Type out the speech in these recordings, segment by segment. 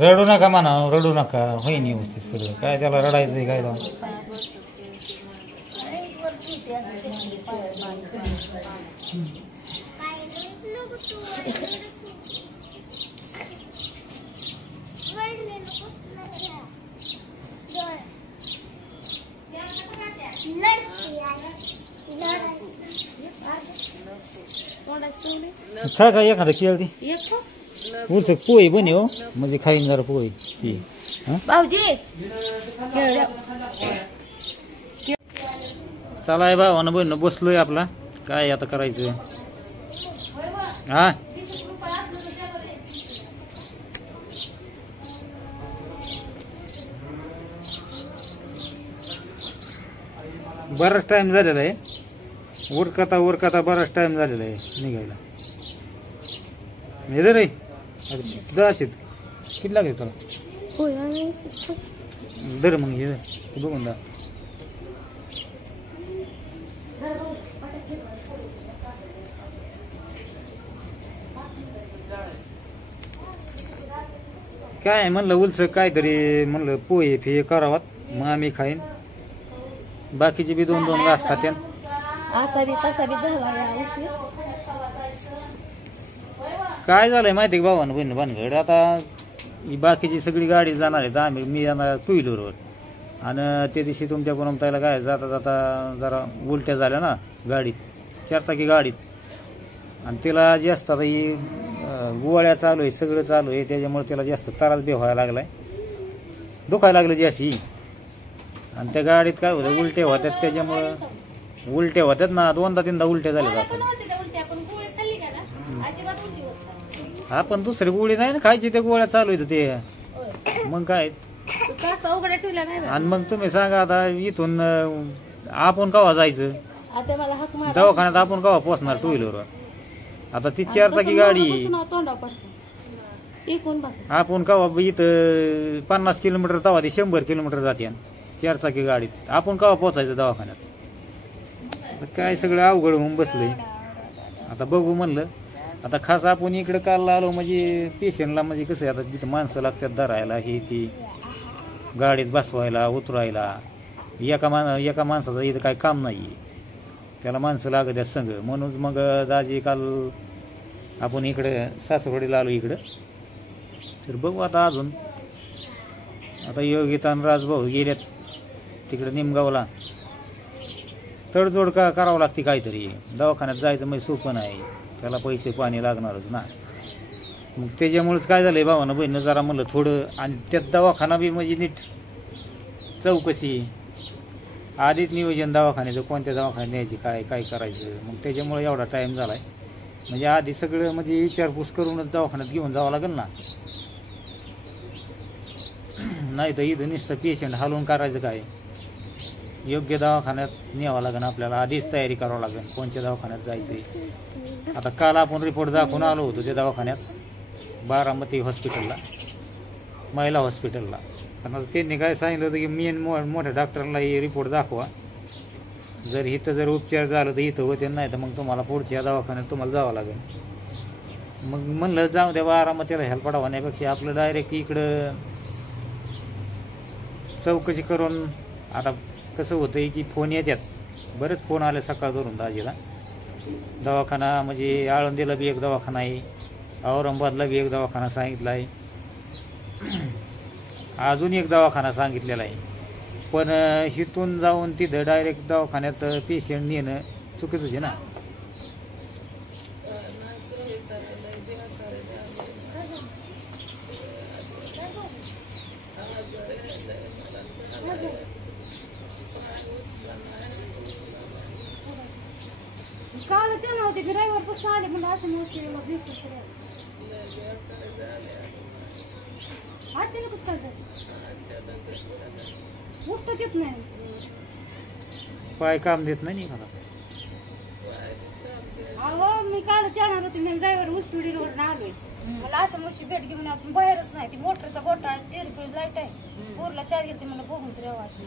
रडू नका म्हणा, रडू नका, होईन व्यवस्थित सगळं. काय त्याला रडायचंय काय जाऊ. खा काय एखादं केळ ती उलच पोळी बने हो, म्हणजे खाईन जरा पोळी ती. भाऊजी चला भावानं बहिण बसलोय आपला. काय आता करायचं हा. बराच टाइम झालेला आहे. उरकता बराच टाइम झालेला आहे निघायला. हे रे जायचे किती लागेल तुला दर मग हे बघून जा. काय म्हणलं उलच काहीतरी म्हणलं पोहे फे करावात, मग आम्ही खाईन. बाकीचे बी 2-2 घास खात्यान. असा बी तसा बी झाला. काय झालंय माहिती का भावानं बहिण भानगड. आता ही बाकीची सगळी गाडी जाणार आहे, मी जाणार 2 व्हीलरवर. आणि त्या दिवशी तुमच्या कोणतायला काय जाता जाता जरा उलट्या झाल्या ना गाडीत, 4 चाकी गाडीत. आणि तिला जास्त आता ही गोळ्या चालू आहे, सगळं चालू आहे, त्याच्यामुळे तिला जास्त त्रास बी व्हायला लागलाय, दुखायला लागलं जास्ती. आणि त्या गाडीत काय होतं उलट्या होत्यात, त्याच्यामुळं उलट्या होत्यात ना 2दा-3दा उलट्या झाल्या जातात. आपण दुसरी गोळी नाही ना खायची, त्या गोळ्या चालू आहेत ते. मग काय आणि मग तुम्ही सांगा आता इथून आपण केव्हा जायचं दवाखान्यात, आपण केव्हा पोचणार 2 व्हीलरवर. आता ती 4 चाकी गाडी, आपण केव्हा इथं 50 किलोमीटर तवा ती 100 किलोमीटर जाते 4 चाकी गाडीत. आपण केव्हा पोचायचं दवाखान्यात. काय सगळं अवघड होऊन बसलंय. आता बघू म्हणलं. आता खास आपण इकडे काल आलो म्हणजे पेशंटला म्हणजे कसं आहे, आता तिथं माणसं लागतात धरायला, हे ती गाडीत बसवायला उतरायला. एका माणसाचं इथं काय काम नाही, त्याला माणसं लागत आहेत संग. म्हणून मग दाजी काल आपण इकडे सासवडीला आलो इकडं. तर बघू आता अजून. आता योगिता आणि राजभाऊ गेल्यात तिकडे निमगावला. तडजोड करावं लागते काहीतरी. दवाखान्यात जायचं म्हणजे सोपं नाही, त्याला पैसे पाणी लागणारच ना. मग त्याच्यामुळेच काय झालंय भावानं बहिणीनं जरा म्हणलं थोडं. आणि त्यात दवाखाना बी म्हणजे नीट चौकशी, आधीच नियोजन दवाखान्याचं, कोणत्या दवाखान्यात न्यायची, काय काय करायचं. मग त्याच्यामुळे एवढा टाइम झालाय. म्हणजे आधी सगळं म्हणजे विचारपूस करूनच दवाखान्यात घेऊन जावं लागेल ना. नाही तर इथं नुसतं पेशंट हालवून करायचं काय. योग्य दवाखान्यात न्यावं लागेल आपल्याला, आधीच तयारी करावं लागेल कोणत्या दवाखान्यात जायचंय. आता काल आपण रिपोर्ट दाखवून आलो होतो त्या दवाखान्यात, बारामती हॉस्पिटलला, महिला हॉस्पिटलला. पण आता त्यांनी काय सांगितलं होतं की मेन मोठ्या डॉक्टरला हे रिपोर्ट दाखवा, जर इथं जर उपचार झालं तर इथं होते, नाही तर मग तुम्हाला पुढच्या दवाखान्यात तुम्हाला जावं लागेल. मग म्हणलं जाऊ द्या बारामतीला हेल्पडा होण्यापेक्षा आपलं डायरेक्ट इकडं चौकशी करून. आता कसं होतंय की फोन येतात, बरेच फोन आले सकाळ धरून दाजीला. दवाखाना म्हणजे आळंदीला बी एक दवाखाना आहे, औरंगाबादला बी एक दवाखाना सांगितला आहे, अजून एक दवाखाना सांगितलेला आहे. पण इथून जाऊन तिथं डायरेक्ट दवाखान्यात पेशंट नेणं चुकीचंच आहे ना. काल चला होते ड्रायव्हर पासून आले म्हणजे असं मोठं भेटतो अचानकच काय झालं, उठताच येत नाही, पाय काम देत नाही मला. अहो मी काल जाणार होते, मी ड्रायव्हर उस्तुडीवरून आलोय, मला अशा मोठी भेट घेऊन आपण बाहेरच नाही. ती मोटरचा गोटा आहे, लाईट आहे, पोरला शाळेत गेली, मला बघून तर अशी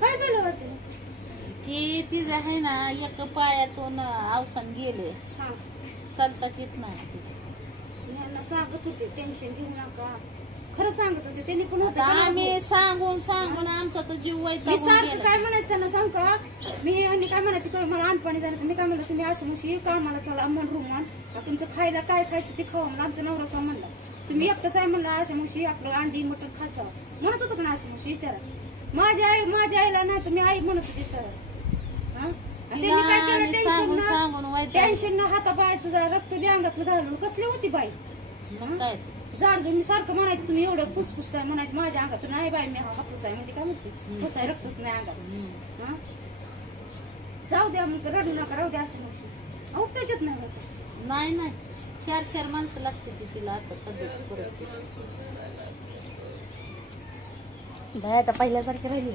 काय झालं वाचून ती तिचं आहे ना एक पायातून अवसान गेले, हा चालताच येत नाही. मी यांना सांगत होते टेन्शन घेऊ नका, खरं सांगत होते. त्यांनी पण होते आता का आम्ही नाही? सांगून सांगून आमचा तर जीव मी वैतागून सारखं गेला. काय म्हणायचं त्यांना सांग का, मी यांनी काय म्हणायची तुम्ही मला आणपाणी झालं, मी काय म्हणलं तुम्ही अशा मुशी कामाला चला मन रुमान, तुमचं खायला काय खायचं ते खावा म्हणलं. आमचा नवरा असं म्हणला तुम्ही एकटंच आहे म्हणलं अशा मुशी आपलं अंडी मटण खायचं म्हणत होतं पण अशा मुशी विचारा. माझ्या आईला नाही तर मी आई म्हणत होती विचारा. हा त्यांनी काय केलं आम्ही सांगून सांगून वैताग. टेन्शन ना हातापायचं रक्त बी अंगातलं घालून कसली होती बाई. मग काय जाड मी सारखं म्हणायचं तुम्ही एवढं फुसफुसताय म्हणायचं माझ्या अंगात नाही बाई मी हापूस आहे म्हणजे काय म्हणते फुसाय रक्तच नाही अंगात. हा जाऊ द्या मग रडू नका राहू द्या अशा मुशी अहो त्याच्यात नाही होत. नाही नाही 4 माणसं लागते ती तिला आता सध्याची परिस्थिती. बाय आता पहिल्यासारखं राहिली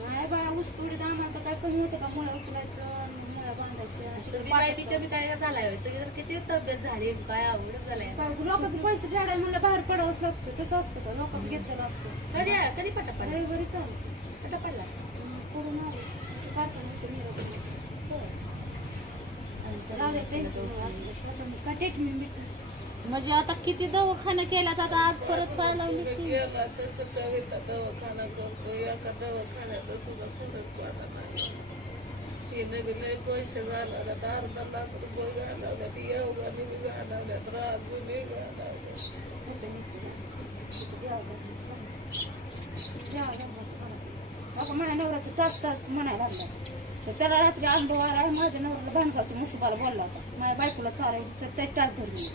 नाही बाय ऊस पुढे आम्हाला तर काय कमी होतं का मुळा उचलायचं मुळा बांधायचं. तुम्ही काय झालाय तुम्ही तर किती तब्येत झाली काय आवडच झालाय. लोकांचे पैसे फेडाय म्हणलं बाहेर पडावंच लागतं. कसं असतं का लोकांचं घेतलेलं असतं. कधी पटापट रविवारी चालू पटापडला करून आले कारखान्यात निरोप. जाऊ दे टेन्शन काय ट्रीटमेंट म्हणजे आता किती दवाखाना केला आता आज परत चालवली ती. दवाखाना करतो एका दवाखान्यात सुद्धा फरक पडला नाही. तिने बी लय पैसे घालवल्यात, अर्धा लाख रुपये घालवल्यात, योगाने बी घालवल्यात, राजूने घालवल्यात. माझ्या नवऱ्याचं तास म्हणायला लागला तर त्याला रात्री अनुभव आला. माझ्या नवऱ्याला भांडगावच्या मुसुबाला बोलला होता माझ्या बायकोला चारायला तर ते टाच धरली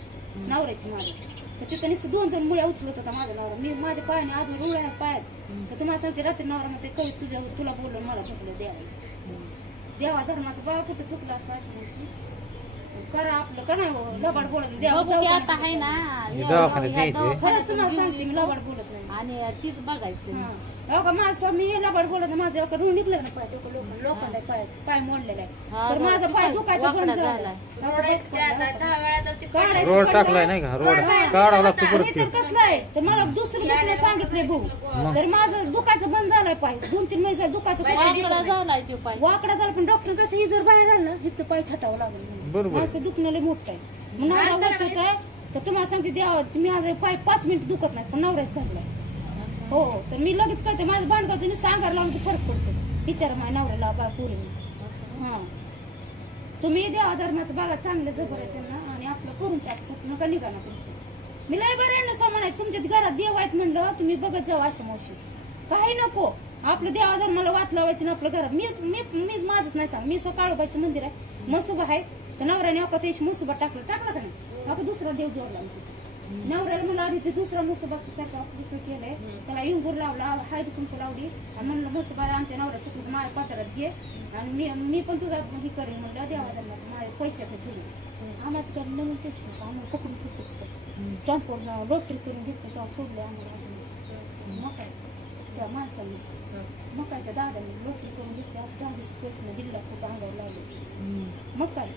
नवऱ्याची माझ्या. तर तिथं नुसतं 2 मुळ्या उचलत होता माझा नवरा. मी माझ्या पायाने आधी रुळ्या पायात. तर तुम्हाला सांगते रात्री नवरा मग ते कवी तुला बोललो मला झोपलं देवा धर्माचं बाबा कुठं चुकलं असतं अशी दिवशी करा आपलं का नाही लबाड बोलत बघू की आता आहे ना दवाखान्यात न्यायचंय. खरंच तुम्हाला सांगते मी लबाड बोलत नाही. आणि तीच बघायचं. हो का माझं मी लबाड बोलत नाही. माझं एवढं निघलं ना पाय लोकांना पाय मोडलेला आहे. तर माझा पाय दुखायचा बंद झाला. रोड टाकलाय नाही का, रोड काढावा लागतो परत ते. कसलं आहे तर मला दुसरं दुखणं सांगितलंय भाऊ. तर माझं दुखायचं बंद झालंय पाय 2-3 महिने दुखायचं वाकडा झालाय तो पाय. वाकडा झाला पण डॉक्टर कसं ही जर बाहेर झालं ना इथं पाय छटावं लागलं. बरोबर. माझं दुखणं लय मोठं आहे. मग नवरा वाचत आहे तर तुम्हाला सांगते द्यावं तुम्ही माझं पाय 5 मिनिट दुखत नाही पण नवऱ्याच धरलाय. हो तर मी लगेच कळते माझं भांडगावचं नुसतं अंगार लावून की फरक पडतो. विचारा माझ्या नवऱ्याला बा पोरीने. हा तुम्ही देवा धर्माचं बघा चांगलं जबर आहे त्यांना आणि आपलं करून टाक नका निघा ना तुमचं. मी लय बरं आहे ना सामानायचं तुमच्या घरात देव आहेत म्हणलं तुम्ही बघत जाऊ अशा मावशी काही नको. आपलं देवा धर्माला वात लावायची ना आपलं घरात. मी माझंच नाही सांग मी काळोबाईचं मंदिर आहे मसुबा आहे तर नवऱ्याने अका ते मुसुबा टाकला का नाही अका दुसरा देव जोडला. नवऱ्याला मला आधी ते दुसरा मुसुबा दुसरं केलंय त्याला इंगूर लावला हळदी कुंकू लावली आणि म्हणलं मुसुबा आमच्या नवऱ्या चुकून माझ्या पात्रात घे आणि मी पण तुझा हे करेन म्हणलं देवा धर्माचं माझे पैसे दिले. आम्हाला तर नवीन तेच आम्हाला पकडून ठेवतो ट्रान्सपोर्ट लोटरी करून घेतलं तेव्हा सोडले आम्हाला. मग काय त्या माणसांनी मग काय त्या दादाने लोटरी करून घेतली 10-20 पैसे दिला कुठं अंगावर लावले. मग काय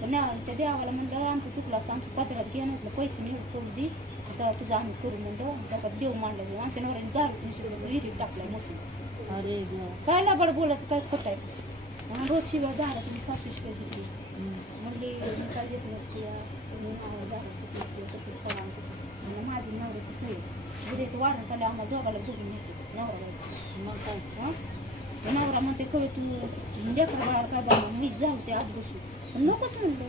त्या देवाला म्हणलं आमचं चुकलं असतं आमचं पत्रात घे म्हटलं पैसे मी करून दे तर तुझं आम्ही करू म्हणलं त्याच्यात देव मांडलं. आमच्या नवऱ्याने दारूच विहिरीत टाकलाय मसून. अरे काय लाबाड बोलायचं काय खोट आहे. रोज शिवाय झाला तुम्ही 7 शिवाय घेतली म्हणजे मी काय घेतली असते कसं करा कसं माझी नवऱ्याची सही उद्या एक वारंट आले आम्हाला दोघाला दोघून घेते नवऱ्याला. मग काय नवरा म्हणते कवे तू लेकरा बाळाला काय बाबा मीच जाऊ ते आत बसू नकोच म्हणलं.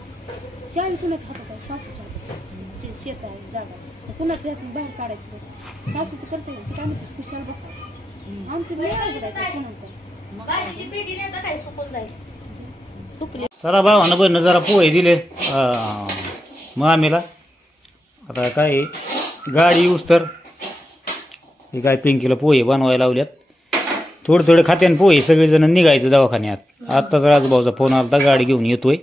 चावी कुणाच्या हातात आहे सासूच्या हातात शेत आहे जागा तर कुणाच्या हातून बाहेर काढायचं सासूचं करता येईल ते काय म्हणते खुशाल बसा आमचं चला भावानं बहिणं जरा पोहे दिले मग आम्हीला आता काय गाडी येऊस तर हे काय पिंकीला पोहे बनवायला लावल्यात. थोडं खात्यान पोहे सगळेजण निघायचं दवाखान्यात. आत्ताच राजभाऊचा फोन आला गाडी घेऊन येतोय.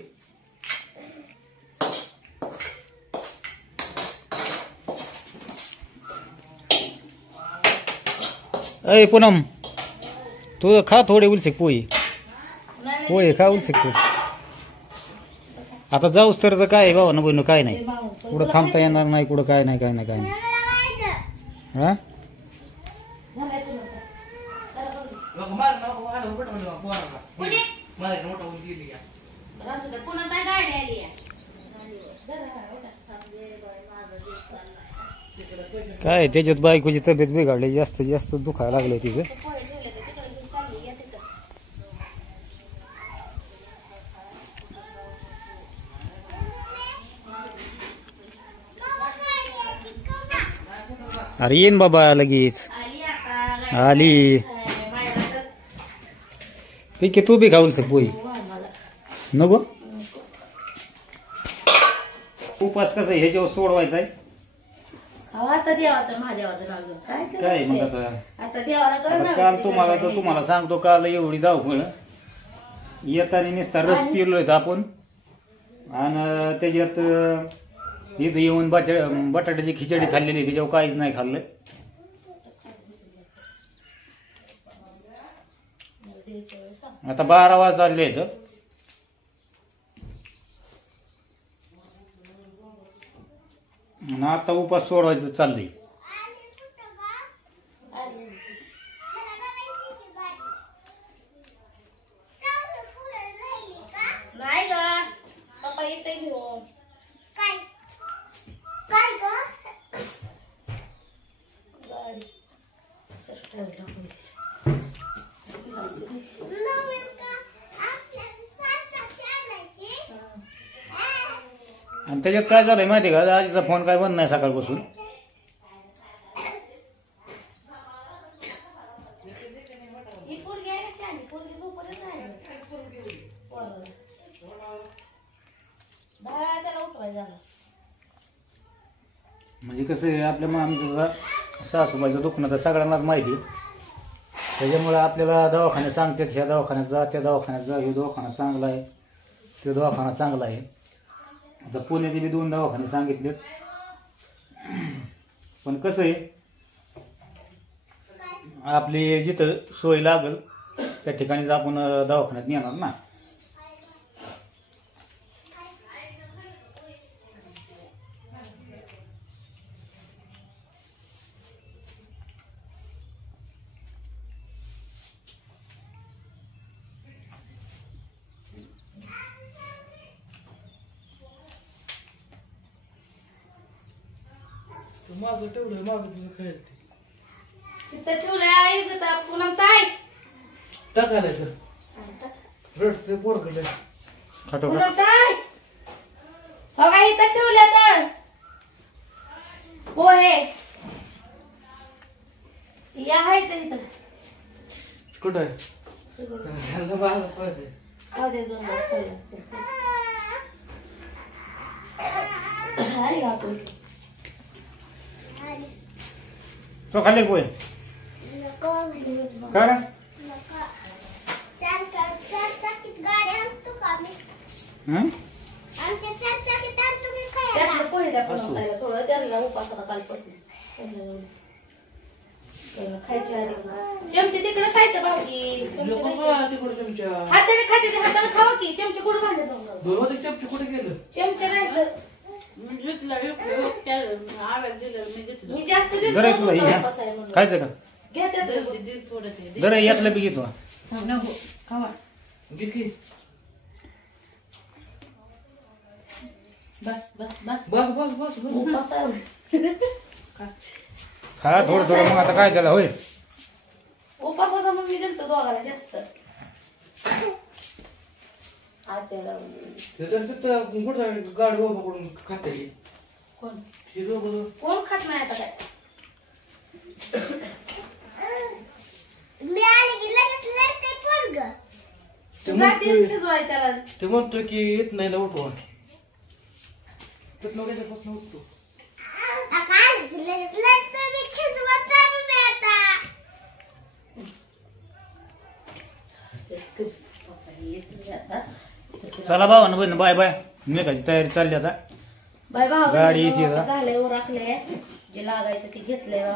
अय पूनम तू खा थोडे उलसेक पोहे खा उलसेक तू. आता जाऊस तर काय बाबा ना बहिण काय नाही कुठं थांबता येणार नाही कुठं काय नाही काय नाही काय नाही. हा असू दे, पुन्हा काय गाडी आली आहे. काय त्याच्यात बायकोची तब्येत बिघडली, जास्त जास्त दुखायला लागलं तिचं. पोहे ठेवले तर तिकडे घेऊन चालली, या तिथं. अरे येईन बाबा लगेच. आली आता आली ठीक आहे, तू बी खाऊन पोई नको. उपास कसं आहे, ह्याच्यावर सोडवायचा आहे. आता देवाचं महादेवाचं नाव घेऊन काय ते काय मग नसतंय. आता आता देवाला आता कळणार काल ते तुम्हाला काय तुम्हाला सांगतो, काल एवढी धावपळ येताना नुसता रस पिरलोय आपण, आणि त्याच्यात इथं येऊन बटाट्याची खिचडी खाल्लेली, त्याच्यावर काहीच नाही खाल्लं. आता 12 वाजता आले इथं. आणि आता उपास सोडवायचं चाललंय. नाही ग पप्पा येते घेऊन. गाडी सर ठेवलं कोणी. आणि त्याच्यात काय झालंय माहिती का, आजीचा फोन काय बंद नाही सकाळपासून. ही पोरगी आहे ना शहाणी, पोरगी झोपतच नाही. पोराला. बाळा त्याला उठवायचं झालं. म्हणजे कसं आहे, आपल्या आमचं सासूबाईचं दुखणं तर सगळ्यांनाच माहिती. त्याच्यामुळे आपल्याला दवाखान्यात सांगतात, ह्या दवाखान्यात जा, त्या दवाखान्यात जा, हे दवाखाना चांगला आहे, तो दवाखाना चांगला आहे. आता पुण्याचे बी 2 दवाखाने सांगितले. पण कसं आहे, आपली जिथं सोय लागल त्या ठिकाणीच आपण दवाखान्यात नेणार ना. माझं तेवढं माझं तुझं खेळते तिथं ठेवलंय आई गं, पुन्हा ताई टाकायला सर रडते पोरकडे पुन्हा ताई हो का इथं ठेवलं तर पोहे या आहे तर इथं कुठं आहे झालं माझं पाहिजे खाऊ दे 2 घास खाऊ दे. अरे बापरे तो खाल्ले पोहे काय रे? हं? त्यातलं पोहे द्या पुन्हा खायला थोडं, त्यांना उपासाला कालपासून खायच्या आधी चमचे तिकडे खायचं भाऊजी. तिकडे चमचा हाताने खाते ते हाताने खावा की, चमचे कुठे भांडे जाऊन दोन चमचे कुठे गेलं चमचे नाही मी जास्त दिलं बरं आहे तुला, नव्हतं हे उपास आहे म्हणून. खायचं का? घ्या त्यातलं. बरं यातलं बी घेतो. घे की बस बस बस बस बस बस उपास आहे. खा थोडं थोडं, मग आता काय त्याला होय. उपास होता मग मी दिलतो दोघाला जास्त. आत्याला तिथं कुठं गाडी उभा करून खाते कोण हे दोघं कोण खात नाही आता काय. जातीच शिजवाय त्याला. ते म्हणतोय की येत नाही ना उठवा तिथं त्याच्यापासून उठतो चला भावानं बहिण, बाय बाय. निघायची तयारी चालली आता. बाय भाऊ गाडी येते का? झालंय, राखले जे लागायचं ते घेतलंय.